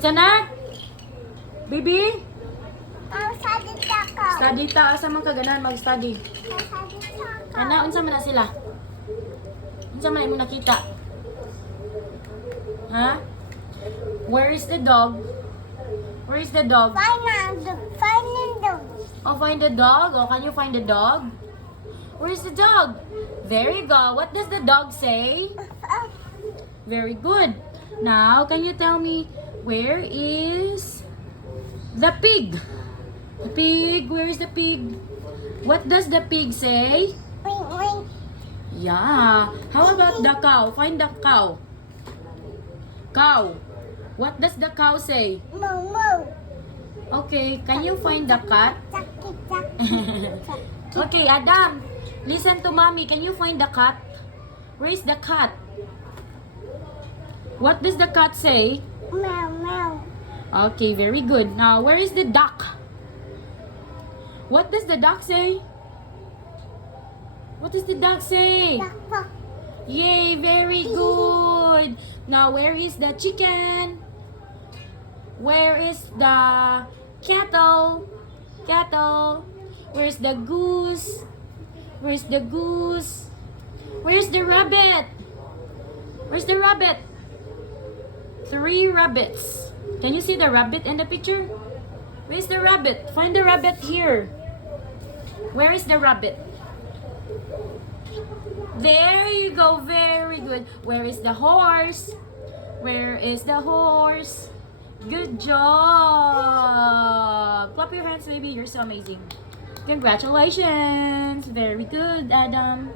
Unsa na? Baby? Study ka. Study ta. Asa man ka ganahan mag-study? Study ka. Ana, unsa man na sila? Unsa man imo nakita? Ha? Where is the dog? Where is the dog? Find the Oh, find the dog? Oh, can you find the dog? Where is the dog? There you go. What does the dog say? Very good. Now, can you tell me where is the pig? The pig. Where is the pig? What does the pig say? Wing. Yeah. How about the cow? Find the cow. Cow. What does the cow say? Moo. Okay, can you find the cat? Chucky. Okay, Adam, listen to mommy. Can you find the cat? Where is the cat? What does the cat say? Meow. Okay, very good. Now, where is the duck? What does the duck say? What does the duck say? Duck. Yay, very good. Now, where is the chicken? Where is the cattle? Where's the goose? Where's the goose? Where's the rabbit? Where's the rabbit? 3 rabbits. Can you see the rabbit in the picture? Where's the rabbit? Find the rabbit here. Where is the rabbit? There you go. Very good. Where is the horse? Where is the horse? Good job. Clap your hands, baby. You're so amazing. Congratulations. Very good, Adam.